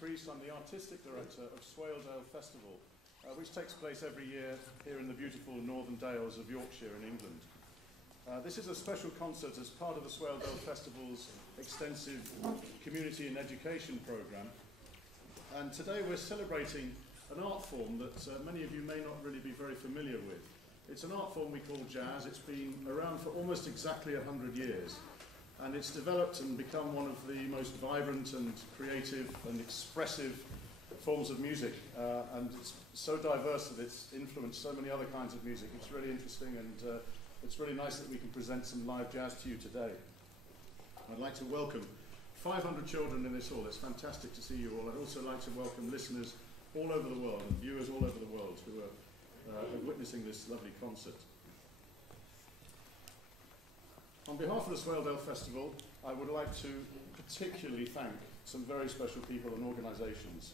Priest. I'm the Artistic Director of Risedale Festival, which takes place every year here in the beautiful Northern Dales of Yorkshire in England. This is a special concert as part of the Risedale Festival's extensive community and education programme. And today we're celebrating an art form that many of you may not really be very familiar with. It's an art form we call jazz. It's been around for almost exactly 100 years. And it's developed and become one of the most vibrant and creative and expressive forms of music. And it's so diverse that it's influenced so many other kinds of music. It's really interesting, and it's really nice that we can present some live jazz to you today. I'd like to welcome 500 children in this hall. It's fantastic to see you all. I'd also like to welcome listeners all over the world and viewers all over the world who are witnessing this lovely concert. On behalf of the Risedale Festival, I would like to particularly thank some very special people and organisations,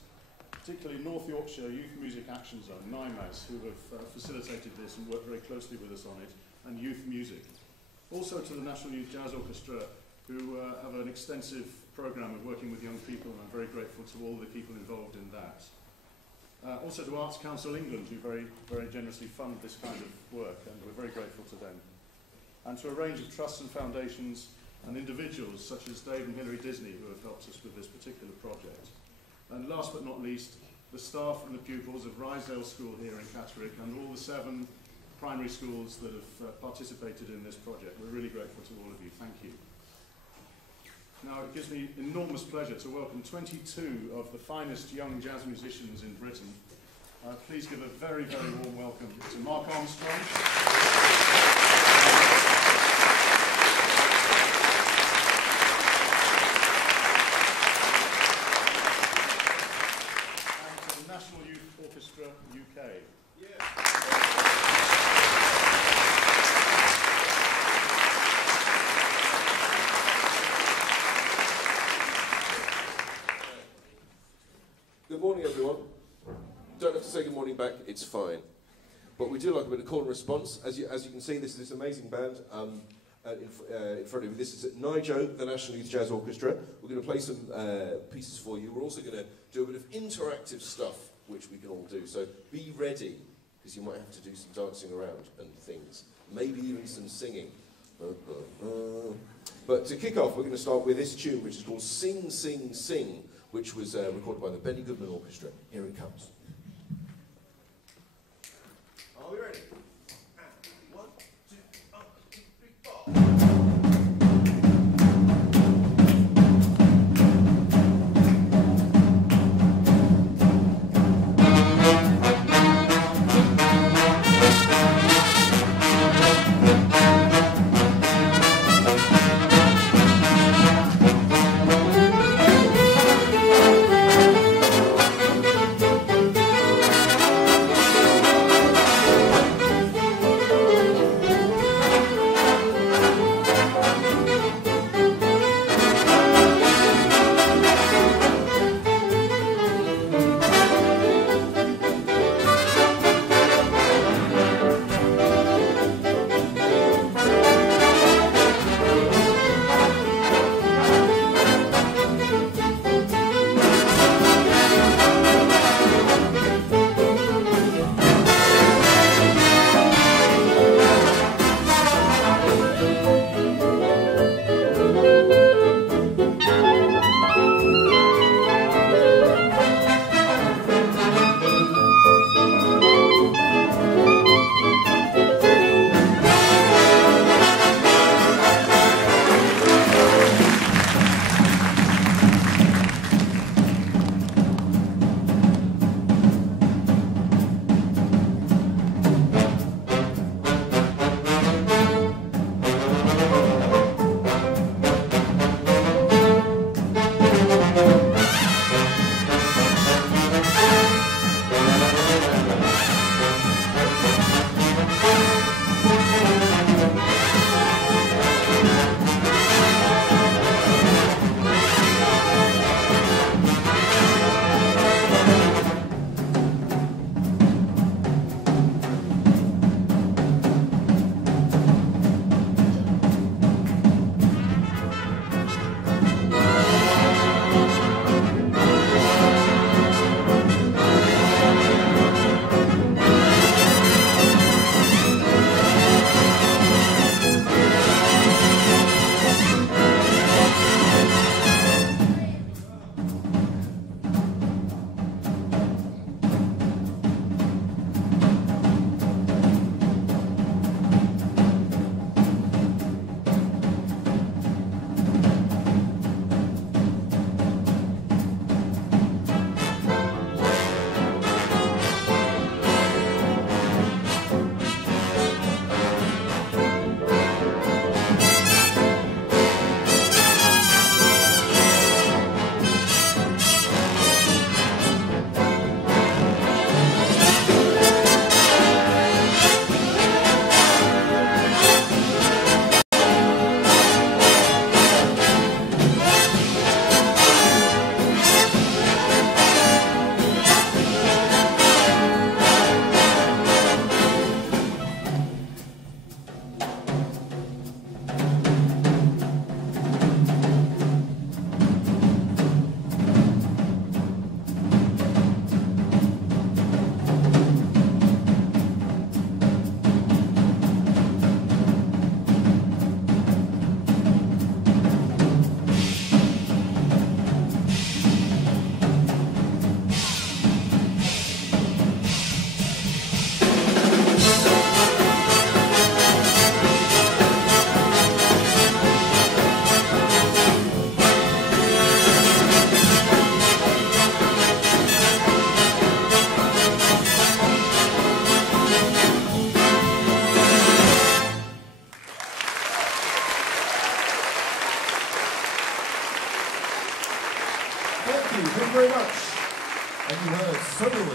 particularly North Yorkshire Youth Music Action Zone, NIMAS, who have facilitated this and worked very closely with us on it, and Youth Music. Also to the National Youth Jazz Orchestra, who have an extensive programme of working with young people, and I'm very grateful to all the people involved in that. Also to Arts Council England, who very, very generously fund this kind of work, and we're very grateful to them. And to a range of trusts and foundations and individuals such as Dave and Hilary Disney, who have helped us with this particular project. And last but not least, the staff and the pupils of Risedale School here in Catterick and all the 7 primary schools that have participated in this project. We're really grateful to all of you. Thank you. Now, it gives me enormous pleasure to welcome 22 of the finest young jazz musicians in Britain. Please give a very, very warm welcome to Mark Armstrong. Orchestra UK. Yeah. Good morning, everyone. Don't have to say good morning back, it's fine. But we do like a bit of call and response. As you can see, this is this amazing band in front of you. This is at NIJO, the National Youth Jazz Orchestra. We're going to play some pieces for you. We're also going to do a bit of interactive stuff, which we can all do. So be ready, because you might have to do some dancing around and things. Maybe even some singing. But to kick off, we're going to start with this tune, which is called Sing, Sing, Sing, which was recorded by the Benny Goodman Orchestra. Here it comes. Are we ready? 1, 2, 3, 4.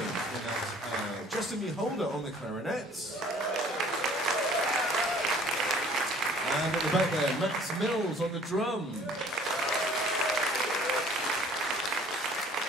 We got Justin Holder on the clarinet. And at the back there, Max Mills on the drum.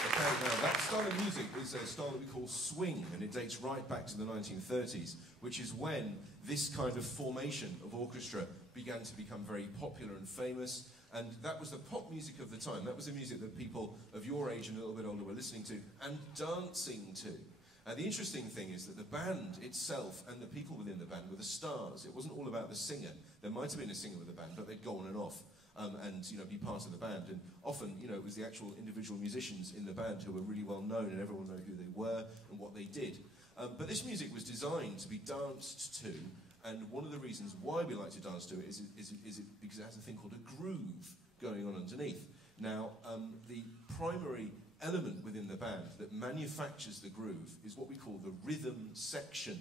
Okay, now that style of music is a style that we call swing, and it dates right back to the 1930s, which is when this kind of formation of orchestra began to become very popular and famous. And that was the pop music of the time. That was the music that people of your age and a little bit older were listening to and dancing to. And the interesting thing is that the band itself and the people within the band were the stars. It wasn't all about the singer. There might have been a singer with the band, but they'd go on and off and be part of the band. And often, it was the actual individual musicians in the band who were really well known, and everyone knew who they were and what they did. But this music was designed to be danced to. And one of the reasons why we like to dance to it is because it has a thing called a groove going on underneath. Now, the primary element within the band that manufactures the groove is what we call the rhythm section,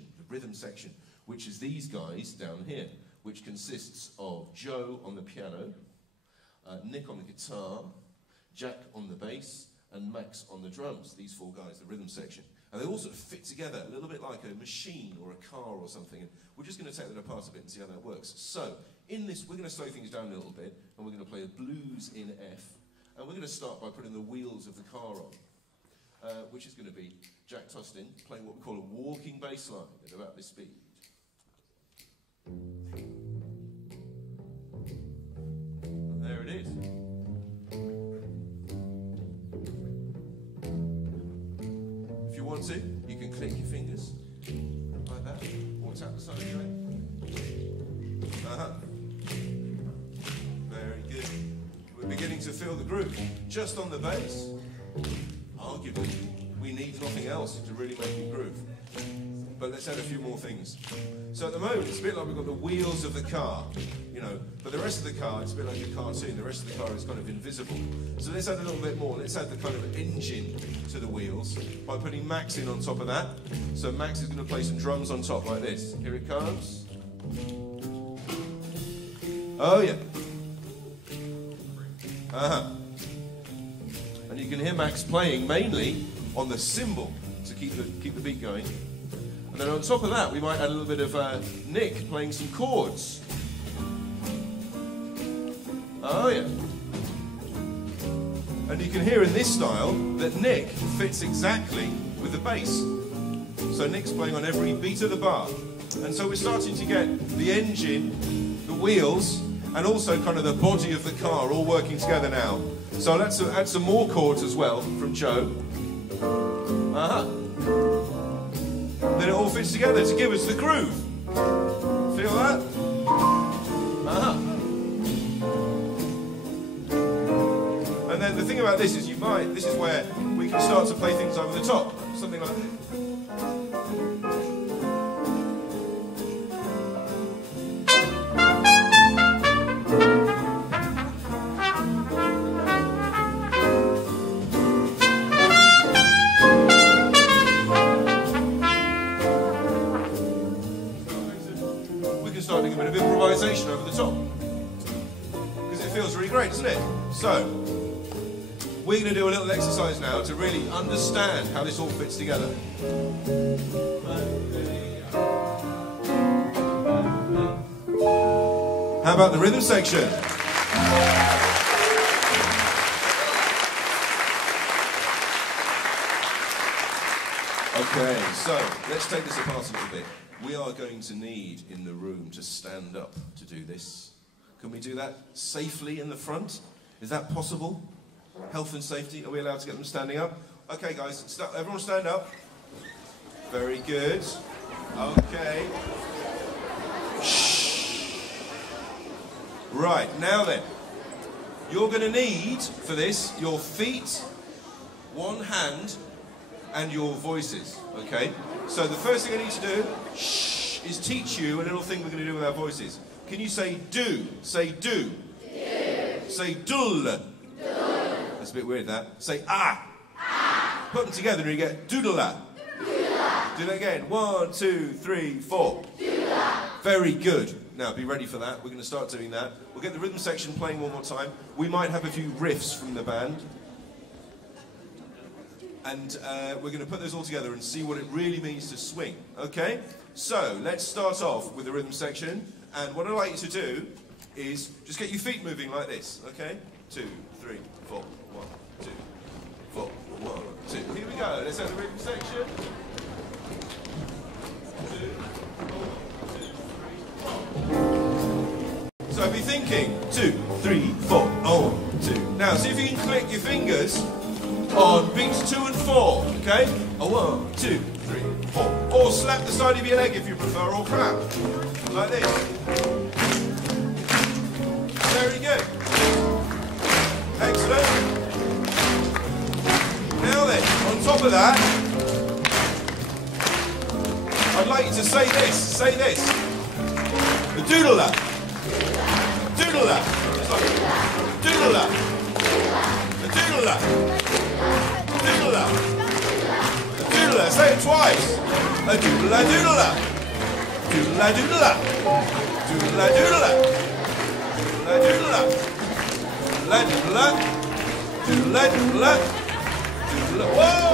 which is these guys down here, which consists of Joe on the piano, Nick on the guitar, Jack on the bass, and Max on the drums. These four guys, the rhythm section. And they all sort of fit together a little bit like a machine or a car or something. And we're just going to take that apart a bit and see how that works. So, in this, we're going to slow things down a little bit, and we're going to play a blues in F. And we're going to start by putting the wheels of the car on, which is going to be Jack Tustin playing what we call a walking bass line at about this speed. And there it is. If you want to, you can click your fingers like that, or tap the side of your head. Very good. We're beginning to feel the groove. Just on the bass, arguably, we need nothing else to really make it groove. But let's add a few more things. So at the moment, it's a bit like we've got the wheels of the car, but the rest of the car, it's a bit like a cartoon. The rest of the car is kind of invisible. So let's add a little bit more. Let's add the kind of engine to the wheels by putting Max in on top of that. So Max is going to play some drums on top like this. Here it comes. Oh, yeah. And you can hear Max playing mainly on the cymbal to keep the beat going. And then on top of that, we might add a little bit of Nick playing some chords. Oh yeah. And you can hear in this style that Nick fits exactly with the bass. So Nick's playing on every beat of the bar. And so we're starting to get the engine, the wheels, and also kind of the body of the car all working together now. So let's add some more chords as well from Joe. Then it all fits together to give us the groove. Feel that? And then the thing about this is this is where we can start to play things over the top. Something like this. Starting a bit of improvisation over the top, because it feels really great, doesn't it? So we're going to do a little exercise now to really understand how this all fits together. How about the rhythm section? Okay, so let's take this apart a little bit. We are going to need in the room to stand up to do this. Can we do that safely in the front? Is that possible? Health and safety, are we allowed to get them standing up? Okay guys, everyone stand up. Very good. Okay. Shh. Right, now then. You're going to need, for this, your feet, one hand, and your voices, okay? So the first thing I need to do, shh, is teach you a little thing we're going to do with our voices. Can you say do? Say do. Do. Say dull. Dull. That's a bit weird, that. Say ah. Ah. Put them together and you get doodle-a. Doodle-a. Do that again. 1, 2, 3, 4. Doodle-a. Very good. Now, be ready for that. We're going to start doing that. We'll get the rhythm section playing one more time. We might have a few riffs from the band. and we're going to put those all together and see what it really means to swing, okay? So, let's start off with the rhythm section, and what I'd like you to do is just get your feet moving like this, okay? 2, 3, 4, 1, 2, 4, 1, 2. Here we go, let's have the rhythm section. 2, 4, 2, 3, 4. So be thinking, 2, 3, 4, 1, 2. Now, see if you can click your fingers on beats 2 and 4, okay? 1, 2, 3, 4. Or slap the side of your leg if you prefer, or clap. Like this. Very good. Excellent. Now then, on top of that, I'd like you to say this. Say this. The doodle-up. Doodle-up. It's like doodle-up. The doodle-up. Doodle-up. The doodle-up. Say it twice. A doodle-up. Doodle-up. Doodle-up. Doodle-up. Doodle-up. Doodle-up. Doodle-up. Doodle-up. Doodle-up. Doodle-up. Doodle-up. Whoa!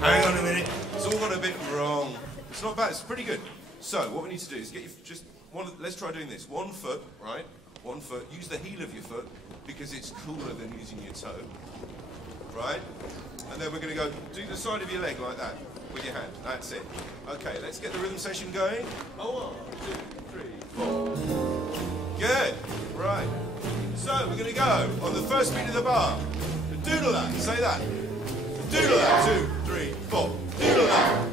Hang on a minute. It's all got a bit wrong. It's not bad. It's pretty good. So what we need to do is get you just one. Let's try doing this. 1 foot, right? 1 foot. Use the heel of your foot because it's cooler than using your toe, right? And then we're going to go do the side of your leg like that with your hand. That's it. Okay. Let's get the rhythm session going. 1, 2, 3, 4. Good. Right. So we're going to go on the first beat of the bar. The doodle-up. Say that. Doodle-up. 2, 3, 4. Doodle-up.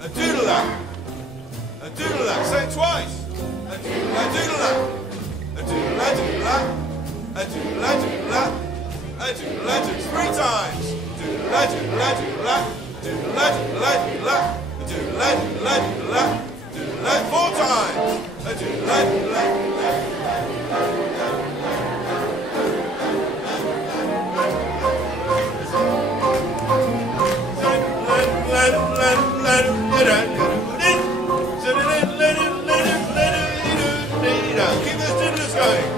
A doodle-up. A doodle-up. Say it twice. A doodle-up. Doodle-up. A doodle-up. Doodle-up. A doodle-up. Doodle-up. A doodle-up. 3 times. Doodle-up. Doodle-up. Doodle-up. Doodle-up. Doodle-up. Doodle-up. A doodle-up. Doodle-up. Doodle-up. Doodle-up. 4 times. A doodle-up. Doodle-up. Keep those diddlers going.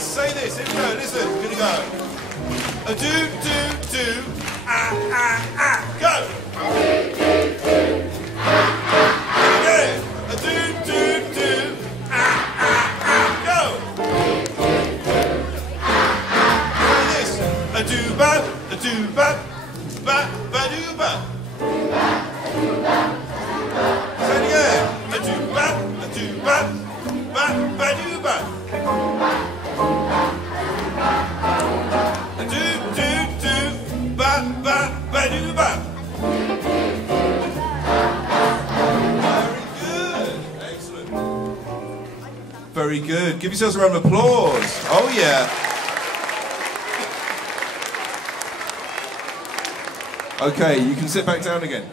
Say this. Here we go. Listen. We're gonna go. A do, ah, ah, ah. Go. Again. A do, ah, ah, ah. Go. Like this. A do ba, ba, ba do ba. Say it again. A do ba, ba, ba do ba. Very good. Give yourselves a round of applause. Oh, yeah. Okay, you can sit back down again.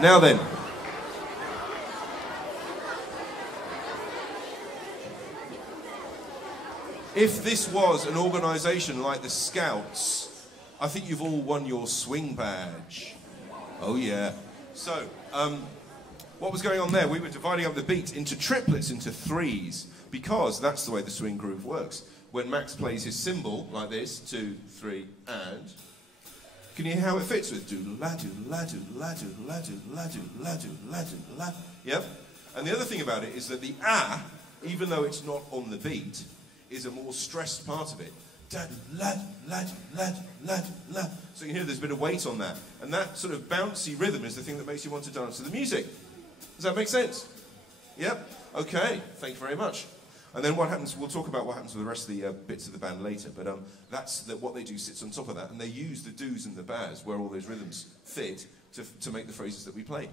Now then. If this was an organisation like the Scouts, I think you've all won your swing badge. Oh, yeah. So, what was going on there? We were dividing up the beat into triplets, into 3s, because that's the way the swing groove works. When Max plays his cymbal, like this, 2, 3, and... Can you hear how it fits with doodle-la, doodle-la, doodle-la, doodle-la, doodle-la, doodle-la, doodle-la, doodle-la? Yep. And the other thing about it is that the ah, even though it's not on the beat, is a more stressed part of it. Da-do-la, la, la, la, la. So you can hear there's a bit of weight on that. And that sort of bouncy rhythm is the thing that makes you want to dance to the music. Does that make sense? Yep. Okay. Thank you very much. And then what happens, we'll talk about what happens with the rest of the bits of the band later, but that's what they do sits on top of that, and they use the do's and the bas, where all those rhythms fit, to make the phrases that we play.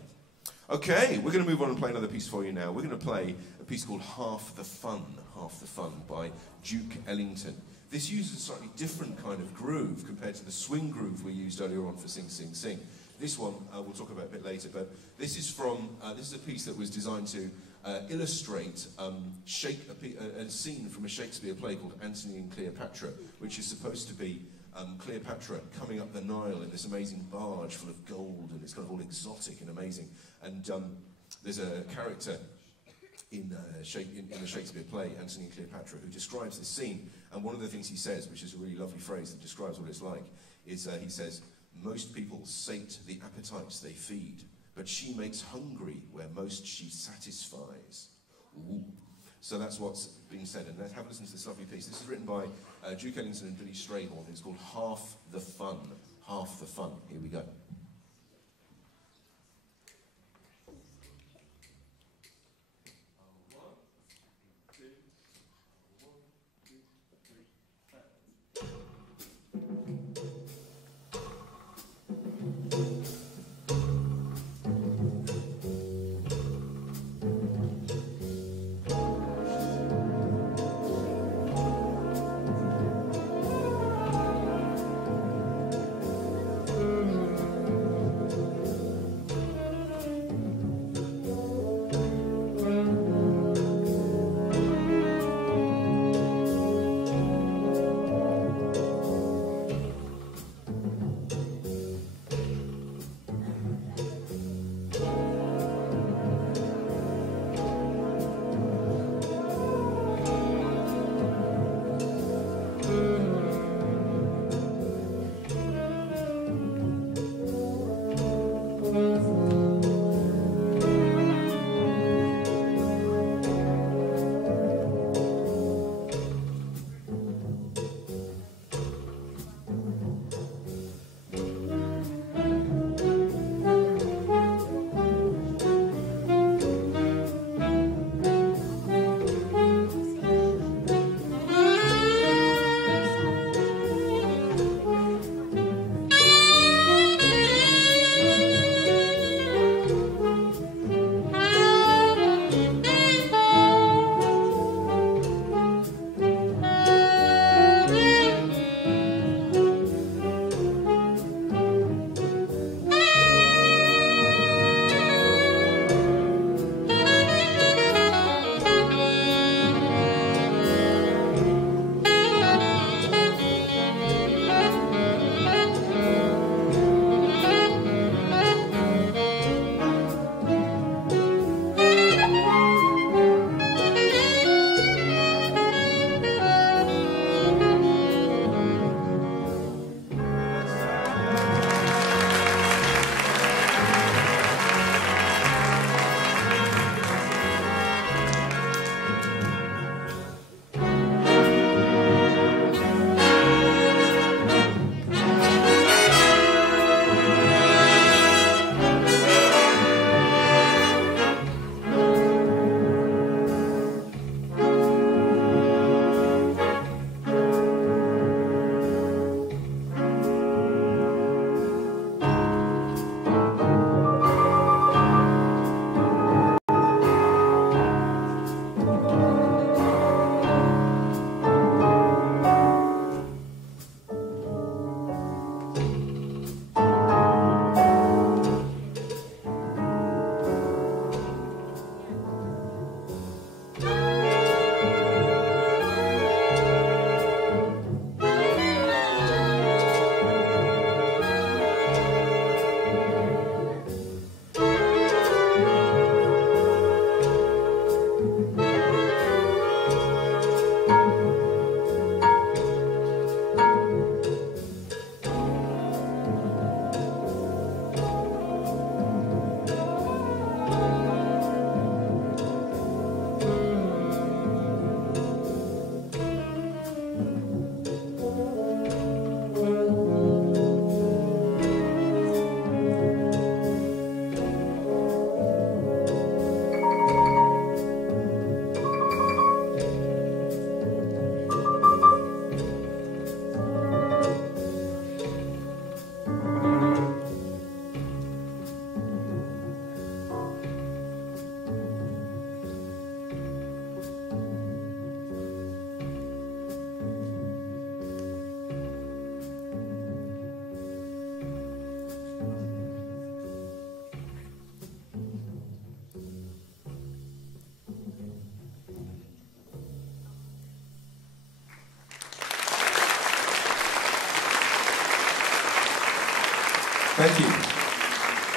Okay, we're going to move on and play another piece for you now. We're going to play a piece called Half the Fun by Duke Ellington. This uses a slightly different kind of groove compared to the swing groove we used earlier on for Sing, Sing, Sing. This one we'll talk about a bit later, but this is from, this is a piece that was designed to illustrate a scene from a Shakespeare play called Antony and Cleopatra, which is supposed to be Cleopatra coming up the Nile in this amazing barge full of gold, and it's kind of all exotic and amazing. And there's a character in the Shakespeare play, Antony and Cleopatra, who describes this scene. And one of the things he says, which is a really lovely phrase that describes what it's like, is he says, "Most people sate the appetites they feed, but she makes hungry where most she satisfies." Ooh. So that's what's being said. And let's have a listen to this lovely piece. This is written by Duke Ellington and Billy Strayhorn. It's called Half the Fun. Half the Fun. Here we go.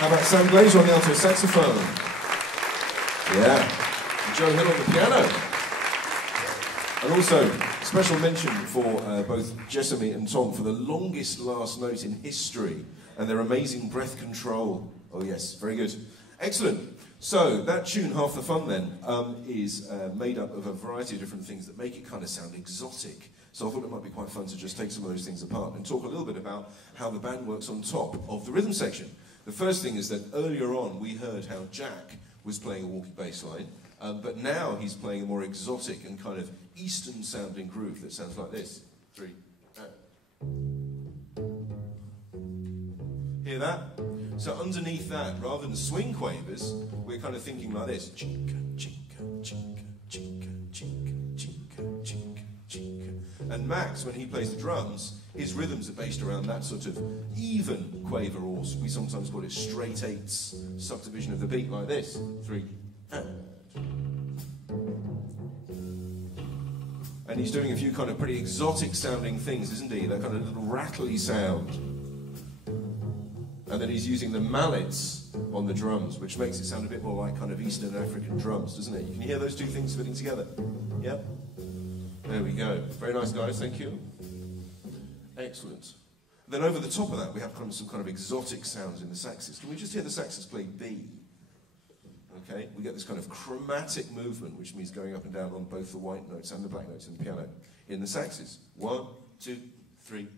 How about Sam Glazer on the alto saxophone? Yeah. Joe Hill on the piano. And also, special mention for both Jessamy and Tom for the longest last note in history and their amazing breath control. Oh yes, very good. Excellent. So, that tune, Half the Fun then, is made up of a variety of different things that make it kind of sound exotic. So I thought it might be quite fun to just take some of those things apart and talk a little bit about how the band works on top of the rhythm section. The first thing is that earlier on we heard how Jack was playing a walking bass line, but now he's playing a more exotic and kind of Eastern sounding groove that sounds like this. 3, Hear that? So underneath that, rather than swing quavers, we're kind of thinking like this. Chinka, chinka, chinka, chinka, chinka, chinka, chinka, chinka. And Max, when he plays the drums, his rhythms are based around that sort of even quaver, or we sometimes call it straight eighths subdivision of the beat, like this. 3, and he's doing a few kind of pretty exotic sounding things, isn't he? That kind of little rattly sound. And then he's using the mallets on the drums, which makes it sound a bit more like kind of Eastern African drums, doesn't it? You can hear those two things fitting together. Yep. There we go. Very nice, guys. Thank you. Excellent. Then over the top of that, we have kind of some kind of exotic sounds in the saxes. Can we just hear the saxes play B? Okay, we get this kind of chromatic movement, which means going up and down on both the white notes and the black notes in the piano. In the saxes. 1, 2, 3,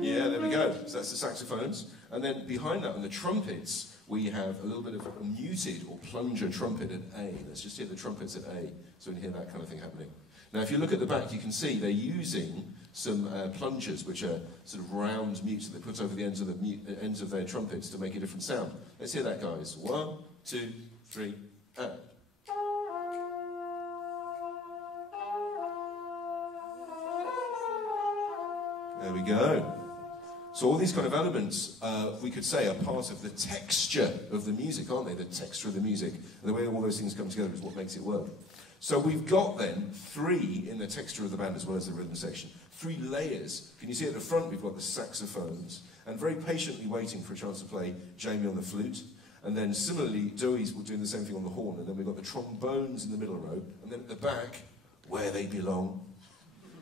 Yeah, there we go. So that's the saxophones. And then behind that, on the trumpets, we have a little bit of a muted or plunger trumpet at A. Let's just hear the trumpets at A, so we can hear that kind of thing happening. Now, if you look at the back, you can see they're using some plungers, which are sort of round mutes that they put over the ends of their trumpets to make a different sound. Let's hear that, guys. 1, 2, 3, and. There we go. So all these kind of elements, we could say, are part of the texture of the music, aren't they? The texture of the music. And the way all those things come together is what makes it work. So we've got then 3 in the texture of the band as well as the rhythm section. 3 layers. Can you see at the front we've got the saxophones, and very patiently waiting for a chance to play Jamie on the flute. And then similarly, Dewey's doing the same thing on the horn, and then we've got the trombones in the middle row, and then at the back, where they belong,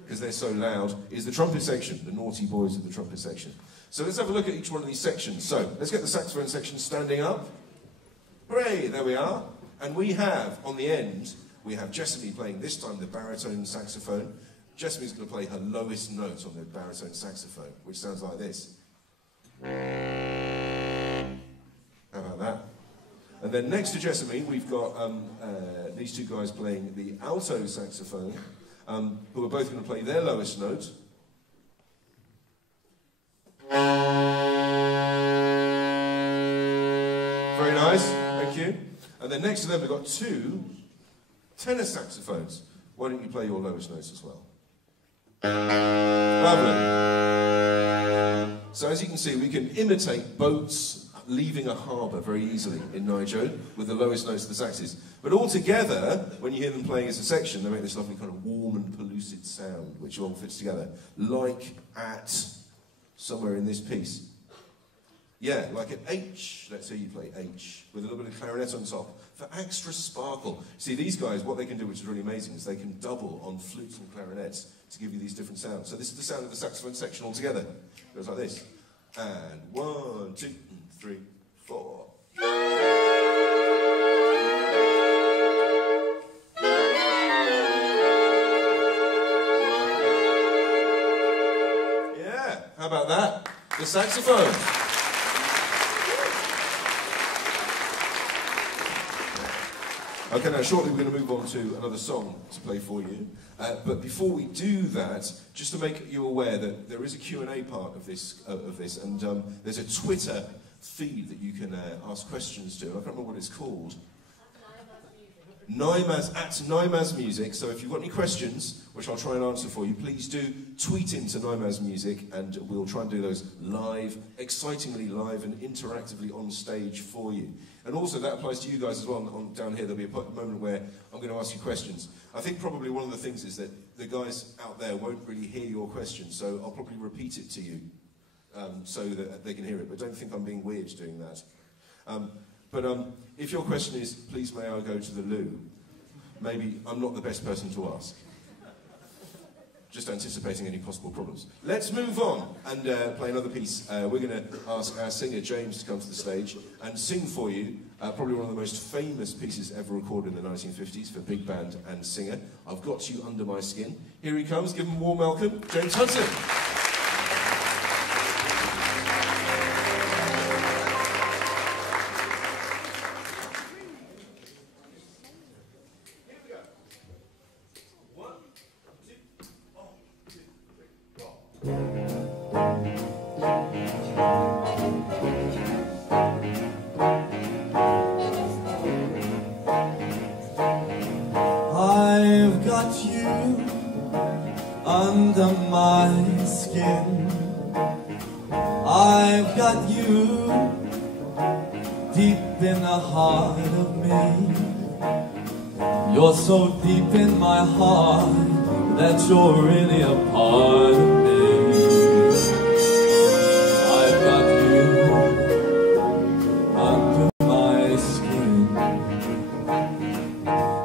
because they're so loud, is the trumpet section, the naughty boys of the trumpet section. So let's have a look at each one of these sections. So let's get the saxophone section standing up. Hooray, there we are. And we have, on the end, we have Jessamy playing, this time, the baritone saxophone. Jessamy's going to play her lowest note on the baritone saxophone, which sounds like this. How about that? And then next to Jessamy, we've got these 2 guys playing the alto saxophone, who are both going to play their lowest note. Very nice, thank you. And then next to them, we've got 2 tenor saxophones. Why don't you play your lowest notes as well? Lovely. So as you can see, we can imitate boats leaving a harbour very easily in Nigel with the lowest notes of the saxes. But all together, when you hear them playing as a section, they make this lovely kind of warm and pellucid sound, which all fits together, like at somewhere in this piece. Yeah, like an H. Let's say you play H with a little bit of clarinet on top for extra sparkle. See, these guys, what they can do, which is really amazing, is they can double on flutes and clarinets to give you these different sounds. So this is the sound of the saxophone section altogether. It goes like this. And 1, 2, 3, 4. Yeah, how about that? The saxophone. Okay, now shortly we're going to move on to another song to play for you. But before we do that, just to make you aware that there is a Q&A part of this, and there's a Twitter feed that you can ask questions to. I can't remember what it's called. Nymaz at Nymaz Music. So if you've got any questions, which I'll try and answer for you, please do tweet into Nymaz Music, and we'll try and do those live, excitingly live and interactively on stage for you. And also that applies to you guys as well. Down here there'll be a moment where I'm going to ask you questions. I think probably one of the things is that the guys out there won't really hear your questions, so I'll probably repeat it to you so that they can hear it. But don't think I'm being weird doing that. If your question is, please may I go to the loo, maybe I'm not the best person to ask. Just anticipating any possible problems. Let's move on and play another piece. We're going to ask our singer James to come to the stage and sing for you probably one of the most famous pieces ever recorded in the 1950s for big band and singer. I've Got You Under My Skin. Here he comes. Give him a warm welcome, James Hudson. I've got you under my skin. I've got you deep in the heart of me. You're so deep in my heart that you're really a part of me. I've got you under my skin,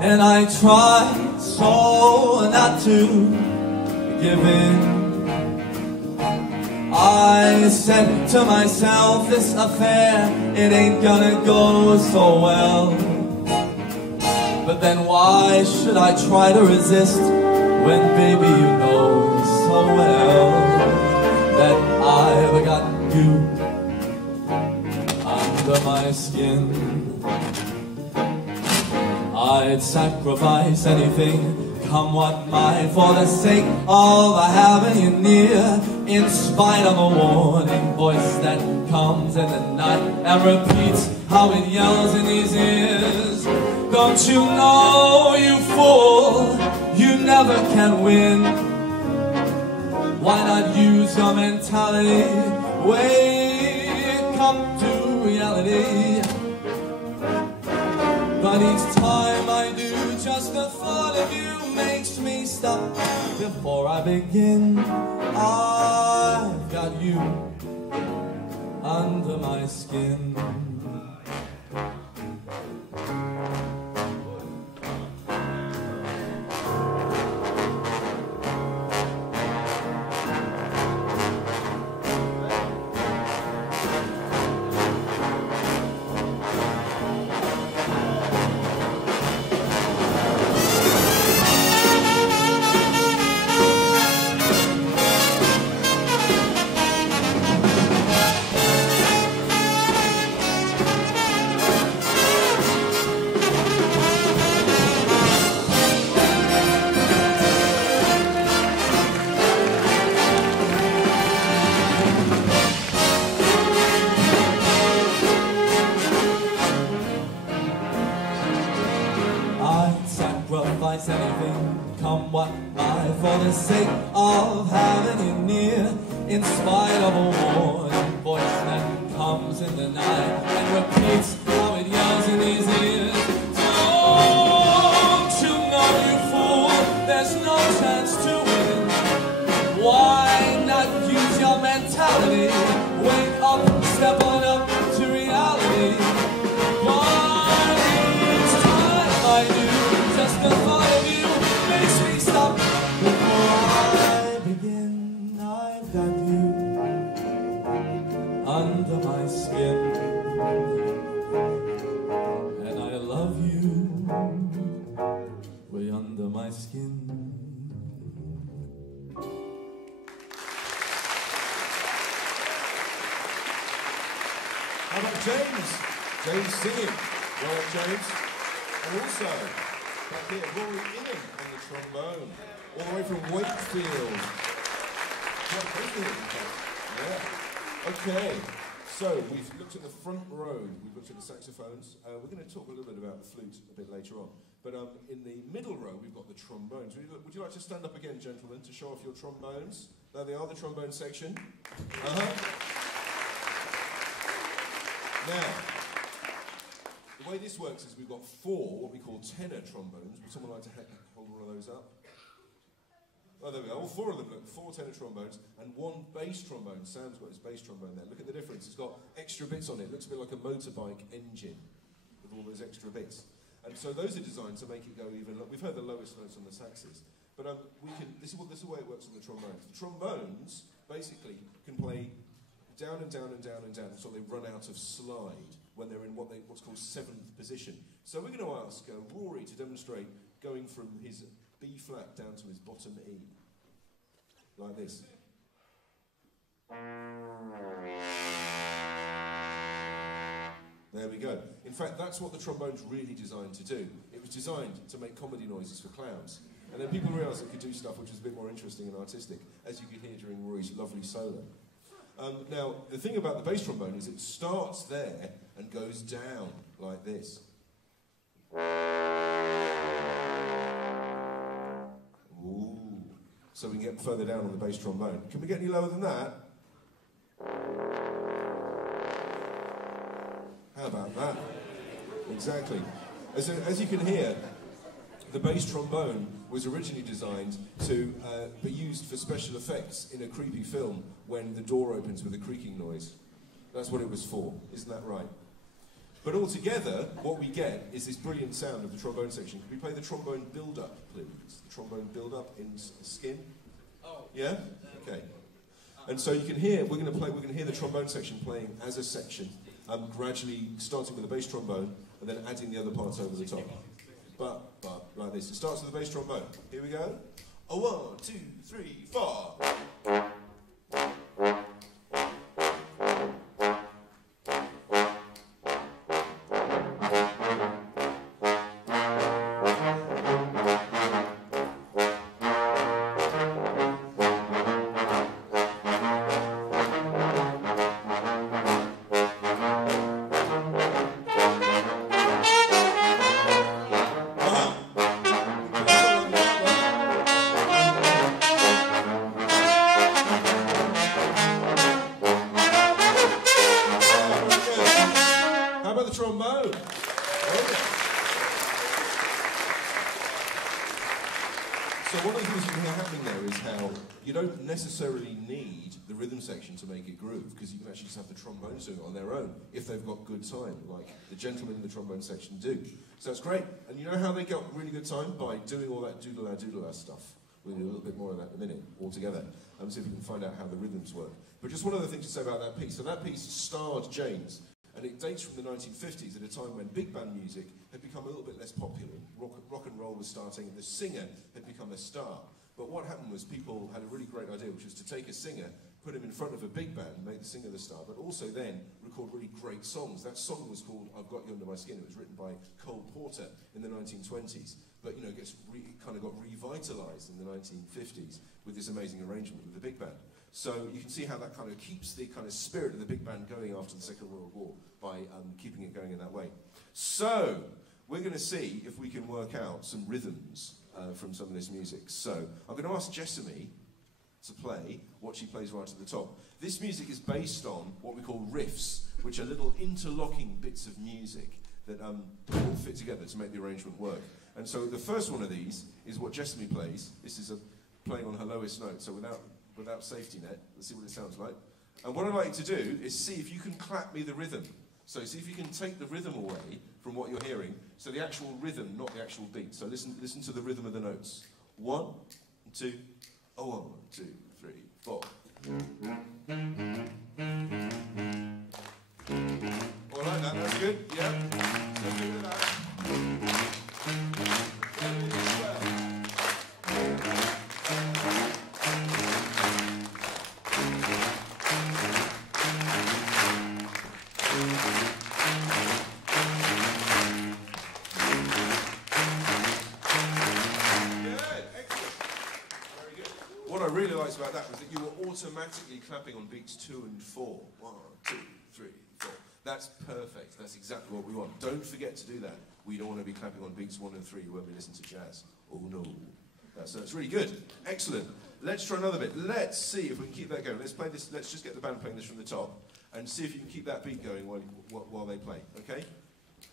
and I try so not to give in. I said to myself, this affair, it ain't gonna go so well. But then why should I try to resist when, baby, you know so well that I've got you under my skin. I'd sacrifice anything, come what might, for the sake of having you near, in spite of a warning voice that comes in the night and repeats how it yells in his ears. Don't you know, you fool, you never can win. Why not use your mentality? Wake up to reality. But each time I do, just the thought of you makes me stop before I begin. I've got you under my skin. Anything, come what might, for the sake of having you near, in spite of a warning voice that comes in the night and repeats how it yells in his ears. Don't you know, you fool, there's no chance to win. Why not use your mentality? Wake up, step on up to reality. But each time I do, just the thought of you makes me stop before I begin. I've got you under my skin, and I love you way under my skin. How about James? James singing. Well done, James. And also, back here, Rory Ingham on the trombone, all the way from Wakefield. Yeah. Okay, so we've looked at the front row, we've looked at the saxophones. We're going to talk a little bit about the flute a bit later on. But in the middle row, we've got the trombones. Would you like to stand up again, gentlemen, to show off your trombones? There they are, the trombone section. Now, the way this works is we've got 4 what we call tenor trombones. Would someone like to hold one of those up? Oh, there we go. All 4 of them, look. 4 tenor trombones and 1 bass trombone. Sam's got his bass trombone there. Look at the difference. It's got extra bits on it. It looks a bit like a motorbike engine with all those extra bits. And so those are designed to make it go even. We've heard the lowest notes on the saxes, but this is the way it works on the trombones. The trombones basically can play down and down and down and down until they run out of slide when they're in what's called 7th position. So we're going to ask Rory to demonstrate going from his B flat down to his bottom E, like this. There we go. In fact, that's what the trombone's really designed to do. It was designed to make comedy noises for clowns. And then people realised it could do stuff which was a bit more interesting and artistic, as you could hear during Rory's lovely solo. Now, the thing about the bass trombone is it starts there and goes down like this. Ooh. So we can get further down on the bass trombone. Can we get any lower than that? How about that? Exactly. As you can hear, the bass trombone was originally designed to be used for special effects in a creepy film when the door opens with a creaking noise. That's what it was for, isn't that right? But altogether, what we get is this brilliant sound of the trombone section. Could we play the trombone build-up, please? The trombone build-up in Skin? Oh. Yeah? Okay. And so you can hear, we're going to hear the trombone section playing as a section, gradually starting with the bass trombone and then adding the other parts over the top. But, like this. It starts with the bass trombone. Here we go. 1, 2, 3, 4. Necessarily need the rhythm section to make it groove, because you can actually just have the trombones doing it on their own if they've got good time, like the gentlemen in the trombone section do. So that's great. And you know how they got really good time? By doing all that doodle-la stuff. We'll do a little bit more of that in a minute, all together, and see if we can find out how the rhythms work. But just one other thing to say about that piece. So that piece starred James, and it dates from the 1950s, at a time when big band music had become a little bit less popular. Rock and roll was starting, and the singer had become a star. But what happened was people had a really great idea, which was to take a singer, put him in front of a big band, make the singer the star, but also then record really great songs. That song was called I've Got You Under My Skin. It was written by Cole Porter in the 1920s, but you know, it kind of got revitalised in the 1950s with this amazing arrangement with the big band. So you can see how that kind of keeps the kind of spirit of the big band going after the Second World War by keeping it going in that way. So we're going to see if we can work out some rhythms from some of this music. So I'm going to ask Jessamy to play what she plays right at the top. This music is based on what we call riffs, which are little interlocking bits of music that all fit together to make the arrangement work. And so the first one of these is what Jessamy plays. This is playing on her lowest note, so without safety net. Let's see what it sounds like. And what I'd like you to do is see if you can clap me the rhythm. So see if you can take the rhythm away from what you're hearing. So the actual rhythm, not the actual beat. So listen to the rhythm of the notes. 1, 2, 1, 2, 3, 4. All right, that's good. Yeah. Let's do that. About that was that you were automatically clapping on beats 2 and 4. 1, 2, 3, 4. That's perfect. That's exactly what we want. Don't forget to do that. We don't want to be clapping on beats 1 and 3. You won't be listening to jazz. Oh no. That's really good. Excellent. Let's try another bit. Let's see if we can keep that going. Let's play this. Let's just get the band playing this from the top and see if you can keep that beat going while they play. Okay?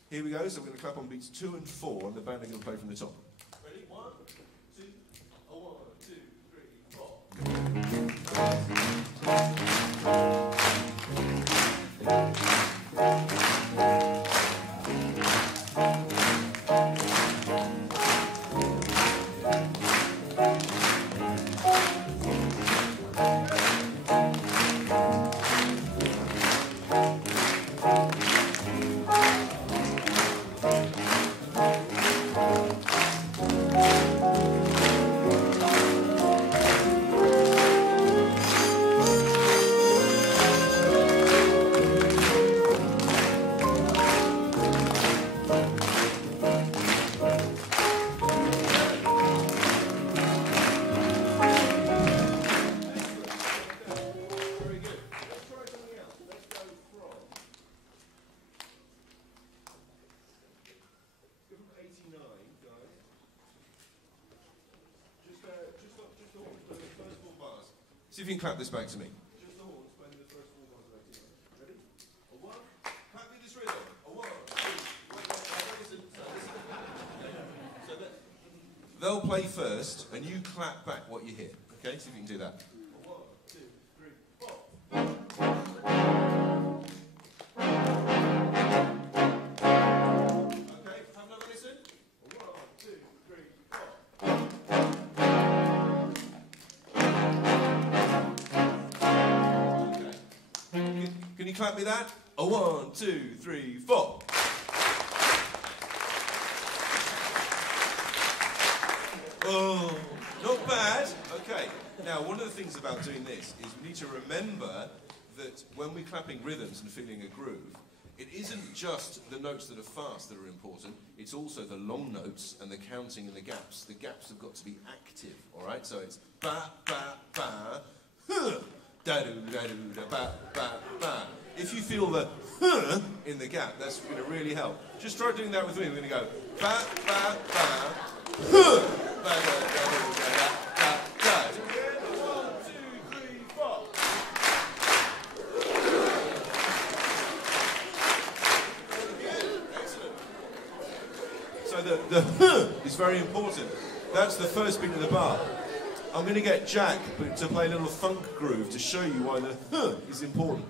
Here we go. So we're going to clap on beats 2 and 4, and the band are going to play from the top. Ready? 1, 2, 1, 2, See if you can clap this back to me. Just the horns playing the first 4 bars of 89. Ready? A 1. Clap me this rhythm. A 1, 2. Wait, so that they'll play first, and you clap back what you hear. Okay? See if you can do that. A 1, 2, 3, 4. Okay, have another listen. A 1, 2, 3, 4. Can you clap me that? A 1, 2, 3, 4. Oh, not bad. Okay. Now, one of the things about doing this is we need to remember that when we're clapping rhythms and feeling a groove, it isn't just the notes that are fast that are important, it's also the long notes and the counting and the gaps. The gaps have got to be active, all right? So it's ba, ba, ba, huh, da-do, da-do, da, ba, ba, ba. If you feel the huh in the gap, that's going to really help. Just try doing that with me. We're going to go ba, ba, ba, huh, ba, da, da, da, da, da, da. 1, 2, 3, 4. Excellent. So the huh is very important. That's the first beat of the bar. I'm going to get Jack to play a little funk groove to show you why the huh is important.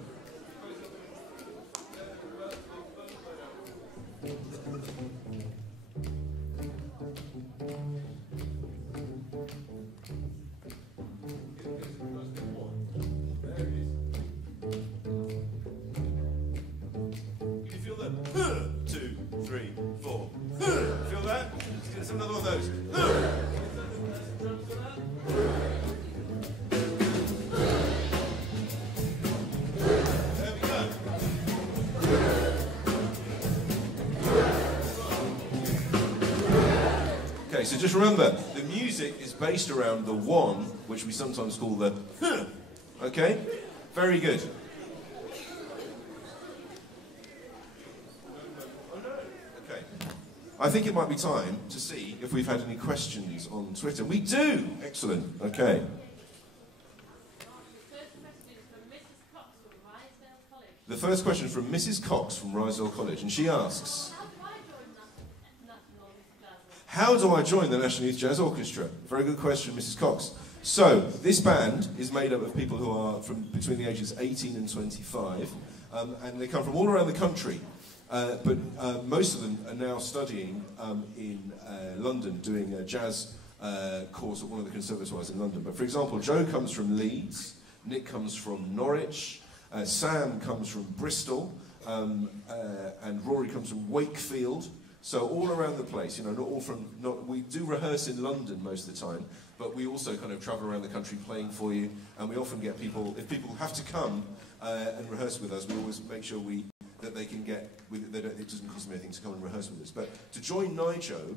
Another one of those. There we go. Okay, so just remember, the music is based around the 1, which we sometimes call the huh. Okay? Very good. I think it might be time to see if we've had any questions on Twitter. We do! Excellent. Okay. The first question is from Mrs. Cox from Risedale College, and she asks, how do I join the National Youth Jazz Orchestra? Very good question, Mrs. Cox. So, this band is made up of people who are from between the ages 18 and 25, and they come from all around the country. But most of them are now studying in London, doing a jazz course at one of the conservatoires in London. But for example, Joe comes from Leeds, Nick comes from Norwich, Sam comes from Bristol, and Rory comes from Wakefield. So all around the place, you know, we do rehearse in London most of the time, but we also kind of travel around the country playing for you, and we often get people, if people have to come and rehearse with us, we always make sure that they can get, it doesn't cost them anything to come and rehearse with us. But to join NIJO,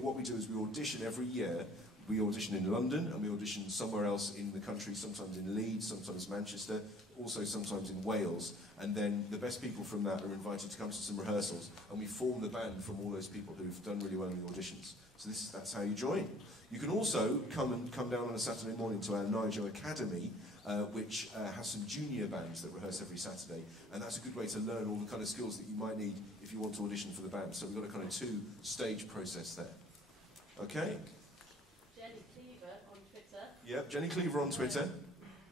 what we do is we audition every year. We audition in London, and we audition somewhere else in the country, sometimes in Leeds, sometimes Manchester. also sometimes in Wales, and then the best people from that are invited to come to some rehearsals, and we form the band from all those people who've done really well in the auditions. So that's how you join. You can also come down on a Saturday morning to our Nigel Academy, which has some junior bands that rehearse every Saturday, and that's a good way to learn all the kind of skills that you might need if you want to audition for the band. So we've got a kind of two-stage process there. Okay? Jenny Cleaver on Twitter. Yep, Jenny Cleaver on Twitter.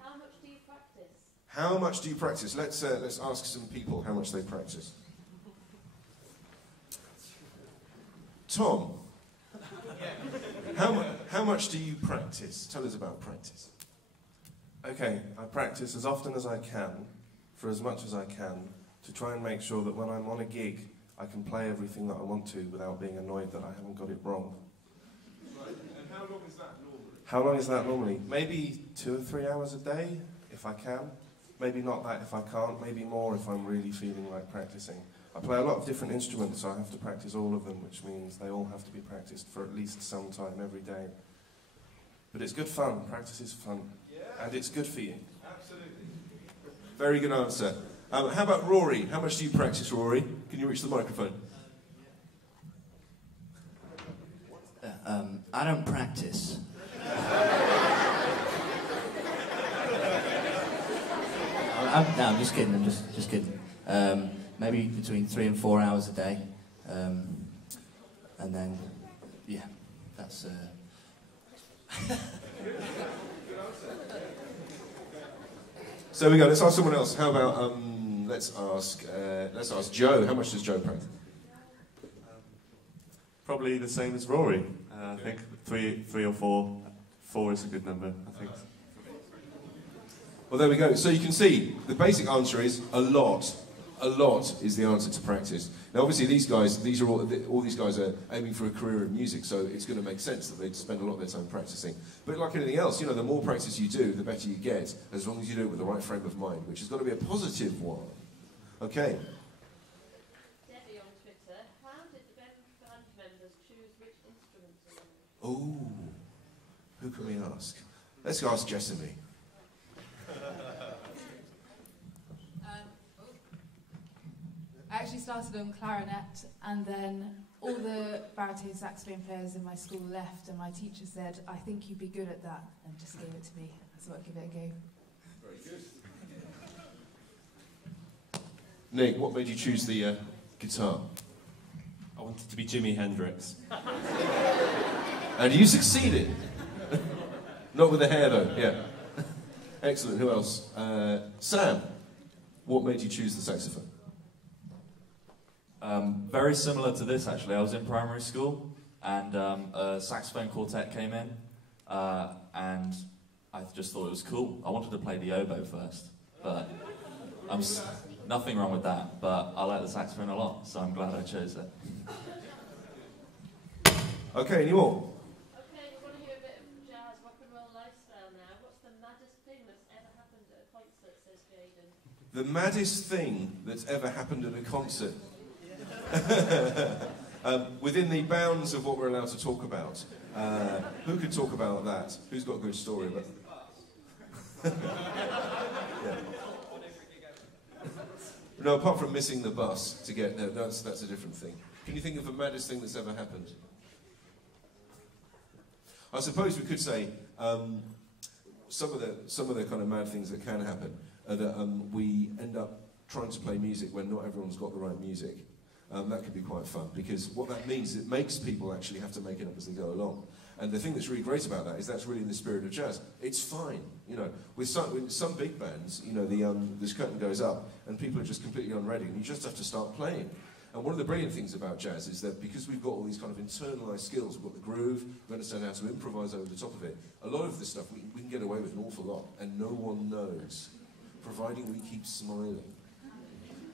How much do you practice? How much do you practice? Let's ask some people how much they practice. Tom, how much do you practice? Tell us about practice. Okay, I practice as often as I can, for as much as I can, to try and make sure that when I'm on a gig, I can play everything that I want to without being annoyed that I haven't got it wrong. Right, and how long is that normally? How long is that normally? Maybe 2 or 3 hours a day, if I can. Maybe not that if I can't, maybe more if I'm really feeling like practicing. I play a lot of different instruments, so I have to practice all of them, which means they all have to be practiced for at least some time every day. But it's good fun, practice is fun. And it's good for you. Absolutely. Very good answer. How about Rory? How much do you practice, Rory? Can you reach the microphone? I don't practice. No, I'm just kidding. I'm just kidding. Maybe between 3 and 4 hours a day, and then, yeah, that's. So we go. Let's ask someone else. How about let's ask Joe. How much does Joe practice? Probably the same as Rory. I think three or four. 4 is a good number, I think. Well, there we go. So you can see the basic answer is a lot. A lot is the answer to practice. Now, obviously, all these guys are aiming for a career in music, so it's going to make sense that they spend a lot of their time practicing. But like anything else, you know, the more practice you do, the better you get, as long as you do it with the right frame of mind, which has got to be a positive one. Okay. Debbie on Twitter. How did the band members choose which instruments to learn? Oh, who can we ask? Let's ask Jessamy. I actually started on clarinet, and then all the baritone saxophone players in my school left, and my teacher said, I think you'd be good at that, and just gave it to me. So I'd give it a go. Very good. Nick, what made you choose the guitar? I wanted to be Jimi Hendrix. And you succeeded. Not with the hair, though. Yeah. Excellent. Who else? Sam, what made you choose the saxophone? Very similar to this, actually. I was in primary school, and a saxophone quartet came in, and I just thought it was cool. I wanted to play the oboe first, but nothing wrong with that, but I like the saxophone a lot, so I'm glad I chose it. Okay, any more? Okay, we want to hear a bit of jazz, rock and roll lifestyle now. What's the maddest thing that's ever happened at a concert, says Jaden? The maddest thing that's ever happened at a concert. Within the bounds of what we're allowed to talk about. Who could talk about that? Who's got a good story about it? Yeah. No, apart from missing the bus to get there, that's a different thing. Can you think of the maddest thing that's ever happened? I suppose we could say some of the kind of mad things that can happen are that we end up trying to play music when not everyone's got the right music. That could be quite fun, because what that means is it makes people actually have to make it up as they go along. And the thing that's really great about that is that's really in the spirit of jazz. It's fine, you know. With some big bands, you know, this curtain goes up and people are just completely unready, and you just have to start playing. And one of the brilliant things about jazz is that because we've got all these kind of internalized skills, we've got the groove, we understand how to improvise over the top of it, a lot of this stuff we can get away with an awful lot, and no one knows, providing we keep smiling.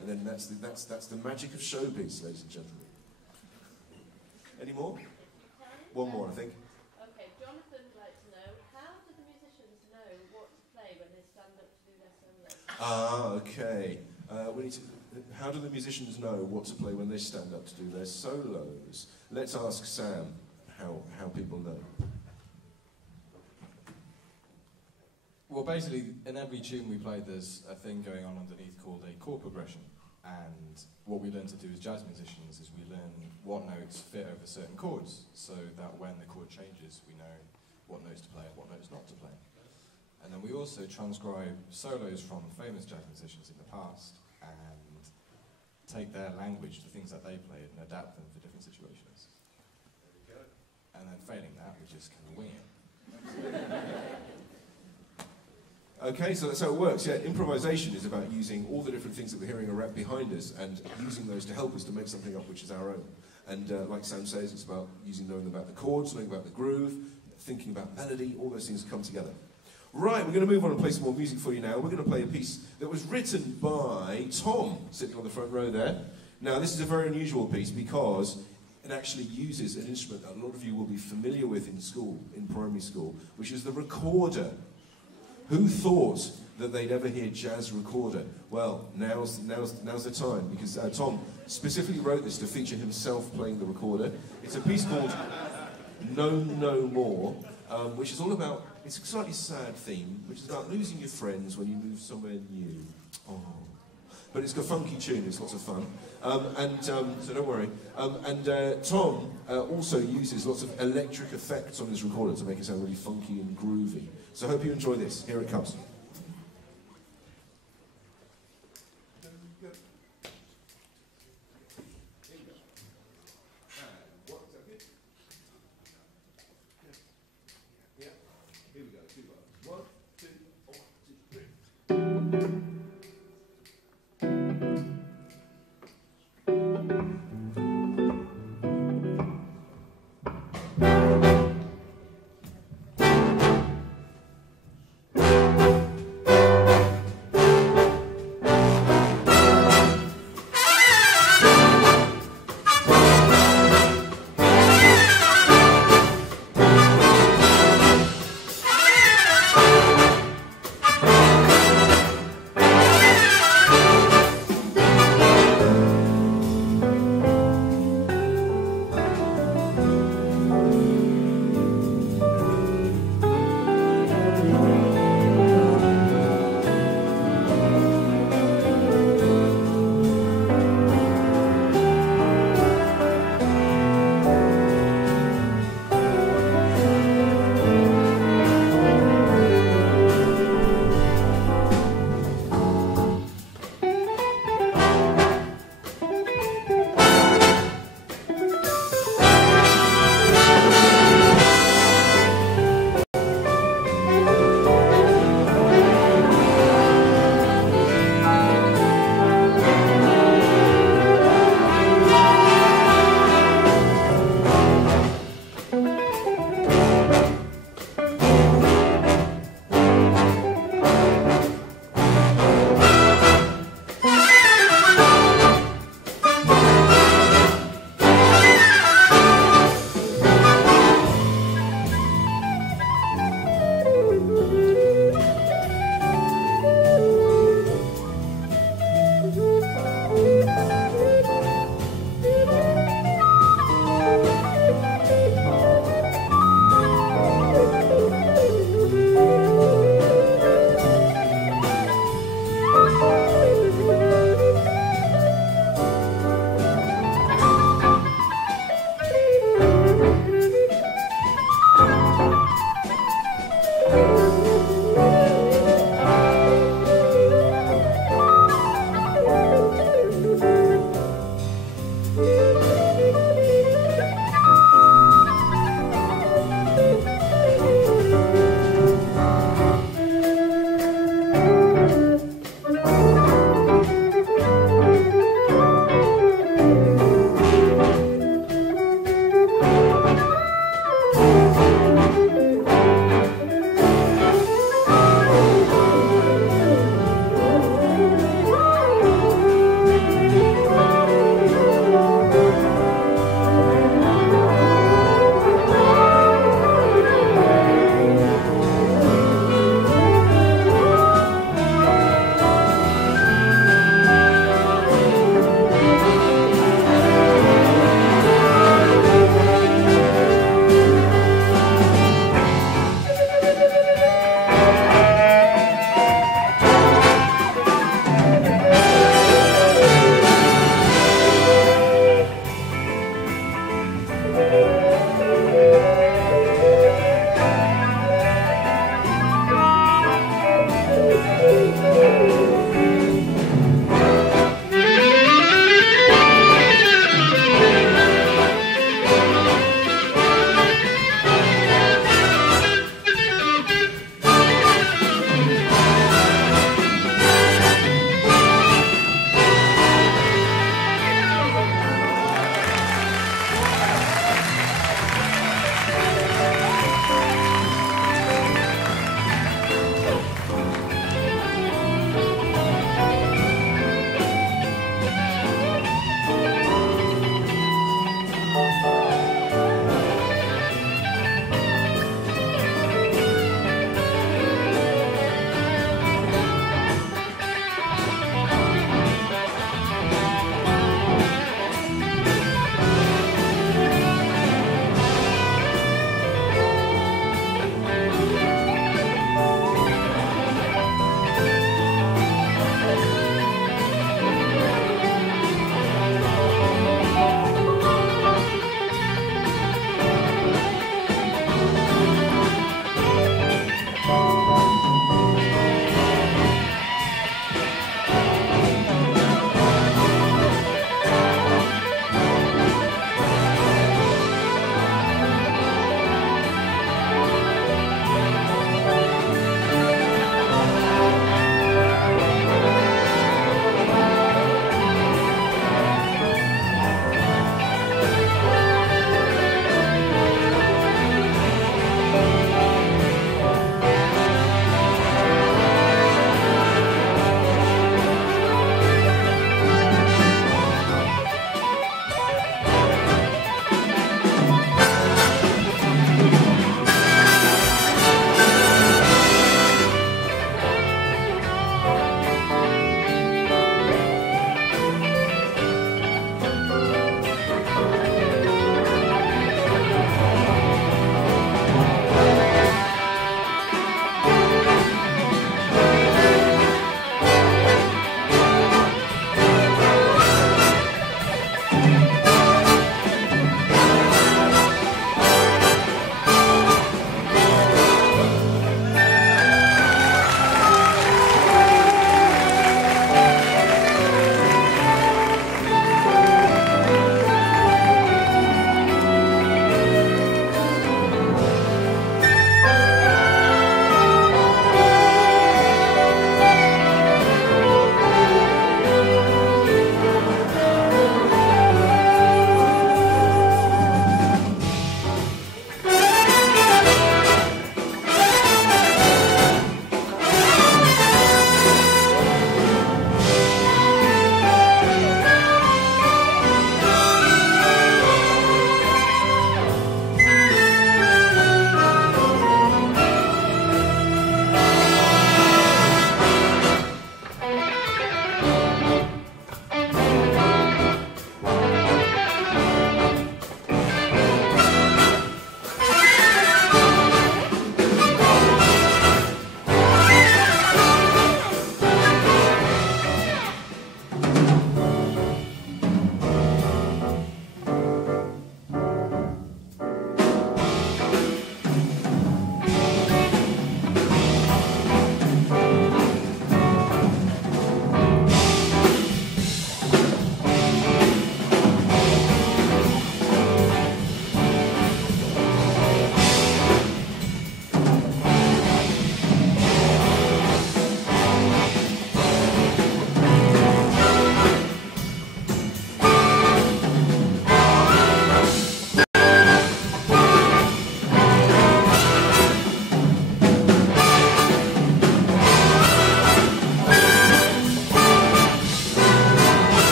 And then that's the magic of showbiz, ladies and gentlemen. Any more? One more, I think. Okay, Jonathan would like to know, how do the musicians know what to play when they stand up to do their solos? Ah, okay. How do the musicians know what to play when they stand up to do their solos? Let's ask Sam how people know. Well, basically, in every tune we play, there's a thing going on underneath called a chord progression. And what we learn to do as jazz musicians is we learn what notes fit over certain chords, so that when the chord changes, we know what notes to play and what notes not to play. And then we also transcribe solos from famous jazz musicians in the past and take their language to things that they played and adapt them for different situations. There we go. And then failing that, we just kind of wing it. Okay, so that's how it works. Yeah, improvisation is about using all the different things that we're hearing around behind us and using those to help us to make something up which is our own. And like Sam says, it's about knowing about the chords, knowing about the groove, thinking about melody, all those things come together. Right, we're going to move on and play some more music for you now. We're going to play a piece that was written by Tom, sitting on the front row there. Now, this is a very unusual piece because it actually uses an instrument that a lot of you will be familiar with in school, in primary school, which is the recorder. Who thought that they'd ever hear jazz recorder? Well, now's the time, because Tom specifically wrote this to feature himself playing the recorder. It's a piece called No No More, which is all about, it's a slightly sad theme, which is about losing your friends when you move somewhere new. Oh. But it's got a funky tune, it's lots of fun. So don't worry. Tom also uses lots of electric effects on his recorder to make it sound really funky and groovy. So I hope you enjoy this. Here it comes.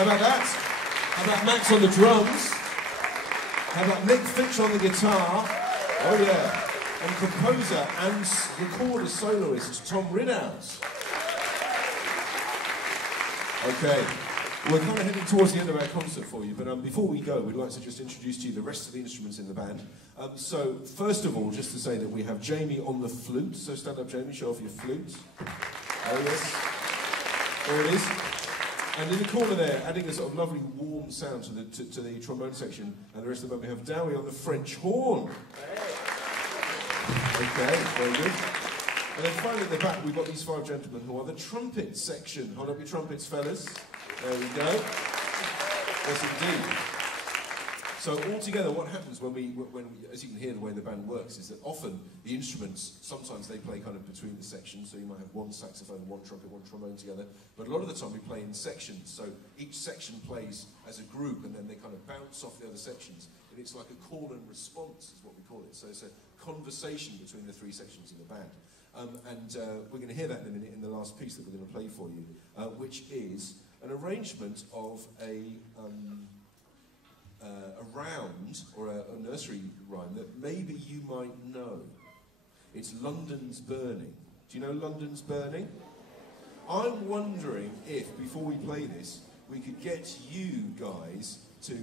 How about that? How about Max on the drums? How about Nick Fitch on the guitar? Oh yeah. And composer and recorder soloist Tom Ridout. Okay. We're kind of heading towards the end of our concert for you, but before we go, we'd like to just introduce to you the rest of the instruments in the band. So, first of all, just to say that we have Jamie on the flute. So stand up, Jamie, show off your flute. Oh, yes. There it is. And in the corner there, adding a sort of lovely warm sound to the trombone section, and the rest of the band, we have Dowie on the French horn. Okay, very good. And then finally at the back, we've got these 5 gentlemen who are the trumpet section. Hold up your trumpets, fellas. There we go. Yes, indeed. So altogether, what happens when we, as you can hear the way the band works, is that often the instruments, sometimes they play kind of between the sections, so you might have one saxophone, one trumpet, one trombone together, but a lot of the time we play in sections, so each section plays as a group, and then they kind of bounce off the other sections, and it's like a call and response is what we call it, so it's a conversation between the 3 sections of the band. We're going to hear that in a minute in the last piece that we're going to play for you, which is an arrangement of a round, or a nursery rhyme that maybe you might know. It's London's Burning. Do you know London's Burning? I'm wondering if, before we play this, we could get you guys to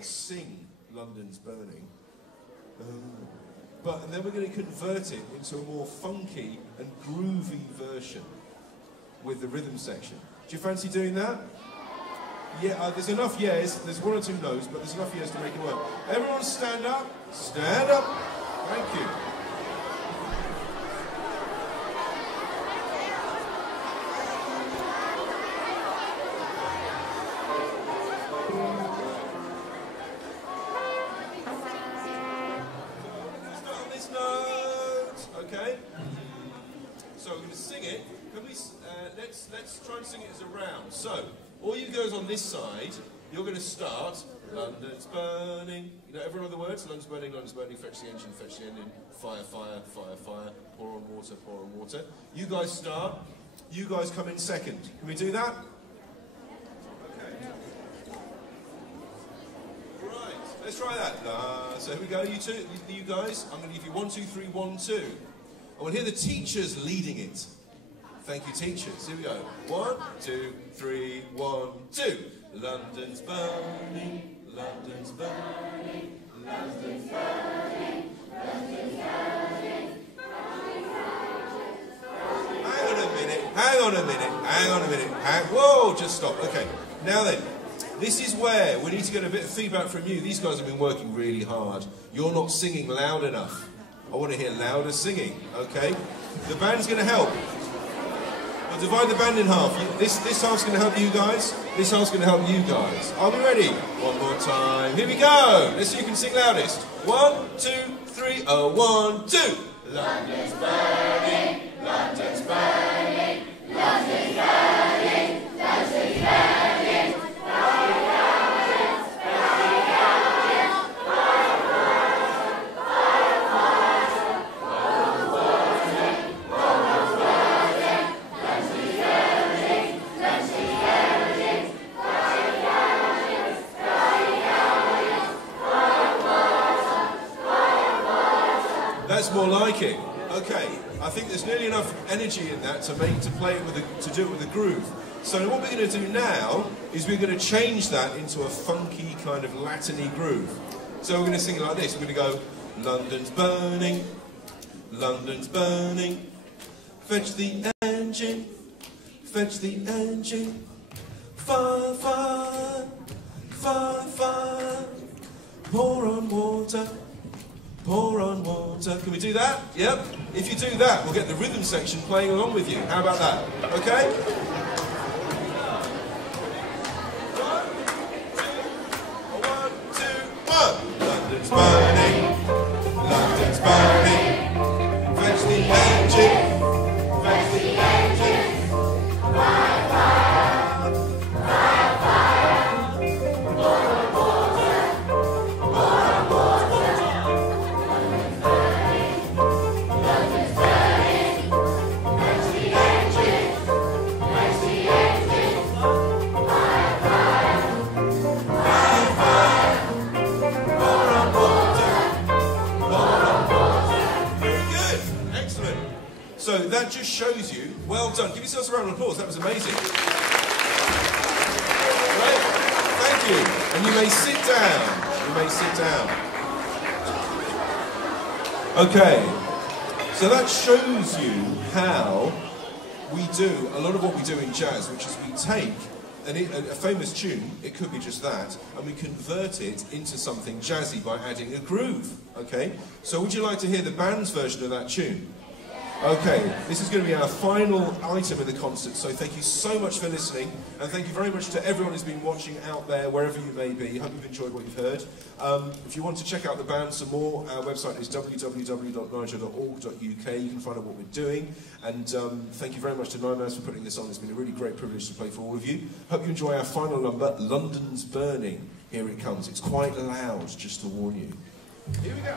sing London's Burning. And then we're going to convert it into a more funky and groovy version with the rhythm section. Do you fancy doing that? Yeah, there's enough yeahs. There's 1 or 2 no's, but there's enough yeahs to make it work. Everyone stand up. Stand up. Thank you. Start on this note. Okay. So we're going to sing it. Can we? Let's try and sing it as a round. So. All you guys on this side, you're going to start, London's burning, you know every other words, London's burning, fetch the engine, fire, fire, fire, fire, pour on water. You guys start, you guys come in second. Can we do that? Okay. Right, let's try that. So here we go, you guys, I'm going to give you 1, 2, 3, 1, 2. I want to hear the teachers leading it. Thank you, teachers. Here we go. 1, 2, 3, 1, 2. London's burning, London's burning, London's burning, London's burning. Hang on a minute. Whoa, just stop. Okay. Now then, this is where we need to get a bit of feedback from you. These guys have been working really hard. You're not singing loud enough. I want to hear louder singing, okay? The band's going to help. We'll divide the band in half. This half's going to help you guys. This half's going to help you guys. Are we ready? One more time. Here we go. Let's see who can sing loudest. 1, 2, 3. 1, 2. London's burning. London's burning. London's burning. London's burning. That's more like it. Okay, I think there's nearly enough energy in that to play it to do it with a groove. So what we're going to do now is we're going to change that into a funky kind of Latin-y groove. So we're going to sing it like this. We're going to go, London's burning, London's burning, fetch the engine, fire, fire, fire, fire, pour on water. Pour on water. Can we do that? Yep. If you do that, we'll get the rhythm section playing along with you. How about that? Okay? 1, 2, 1. London's burning. London's burning. Fetch the engine. Fetch the engine. Fire, fire. Fire, fire. Pour on water. Pour on water. London's burning, fetch the engine, a round of applause. That was amazing. Right? Thank you. And you may sit down. You may sit down. Okay. So that shows you how we do a lot of what we do in jazz, which is we take a famous tune, it could be just that, and we convert it into something jazzy by adding a groove. Okay? So would you like to hear the band's version of that tune? Okay, this is going to be our final item of the concert, so thank you so much for listening, and thank you very much to everyone who's been watching out there, wherever you may be. Hope you've enjoyed what you've heard. If you want to check out the band some more, our website is www.niger.org.uk. You can find out what we're doing, and thank you very much to NIMAS for putting this on. It's been a really great privilege to play for all of you. Hope you enjoy our final number, London's Burning. Here it comes. It's quite loud, just to warn you. Here we go.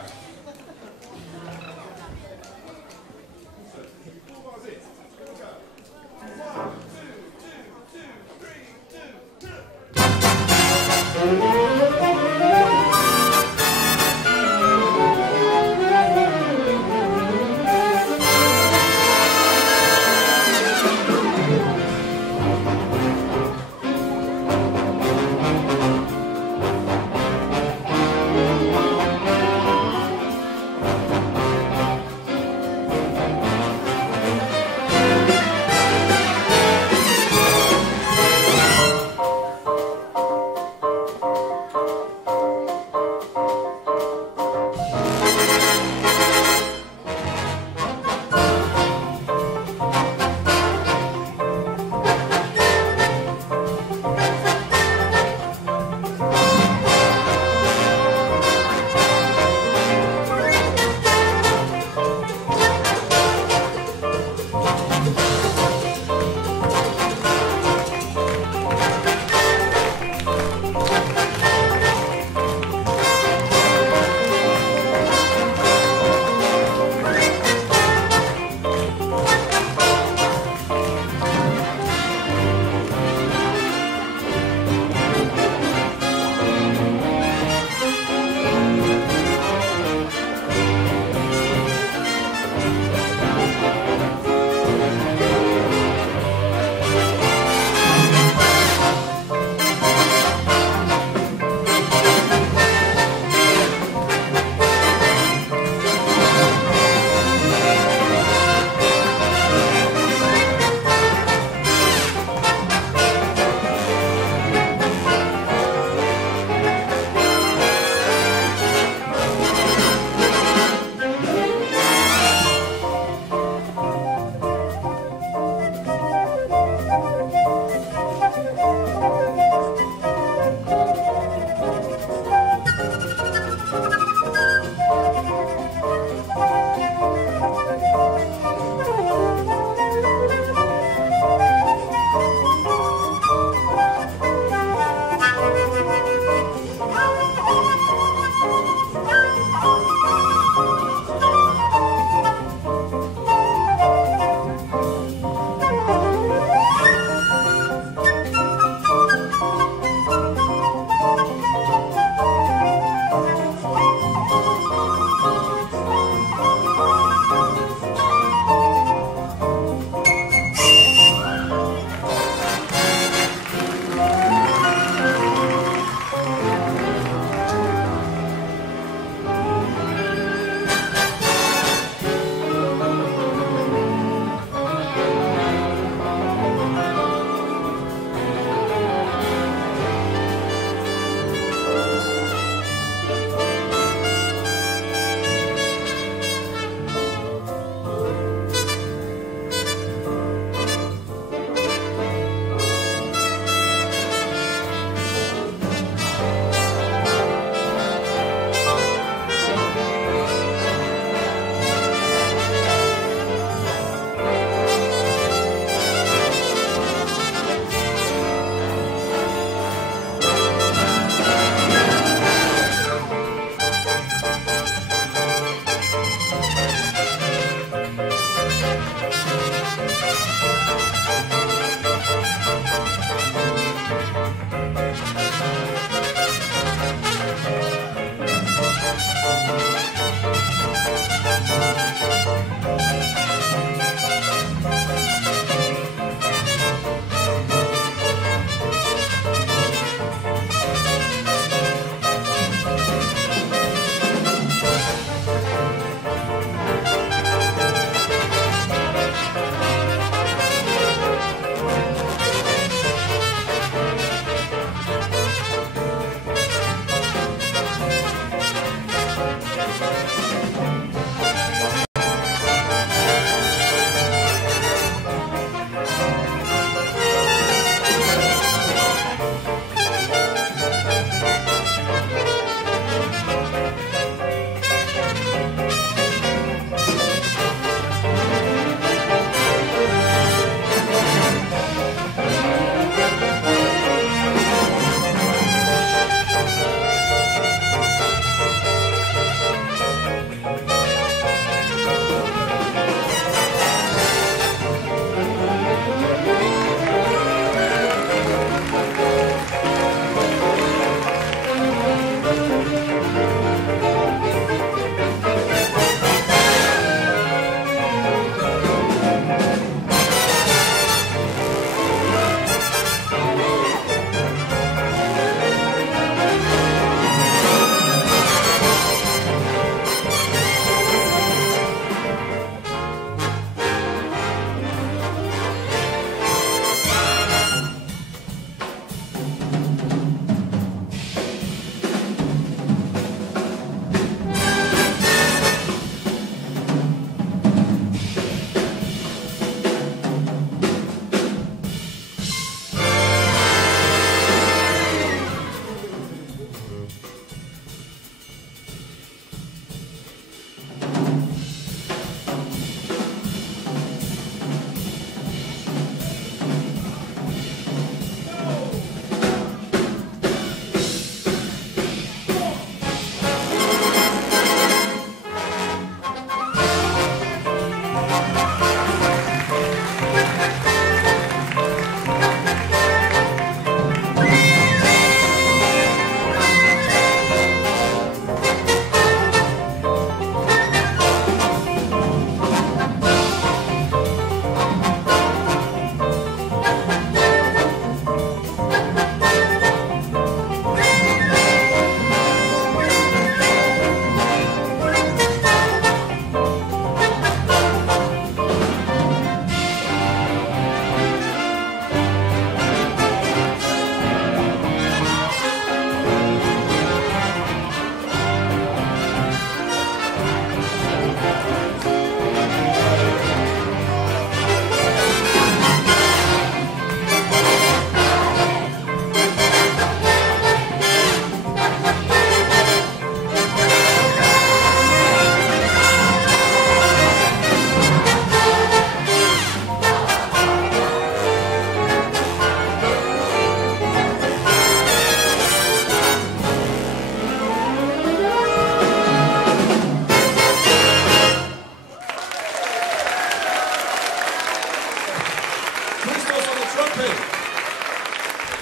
trumpet,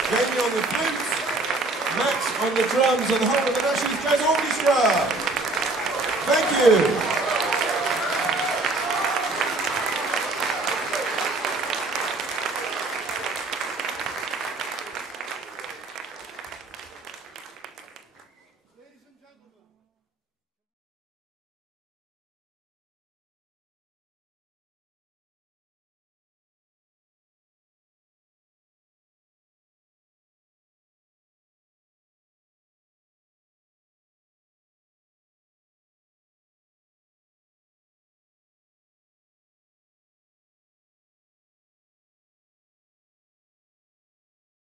Jamie on the flute, Max on the drums, and the whole of the National Youth Jazz Orchestra. Thank you.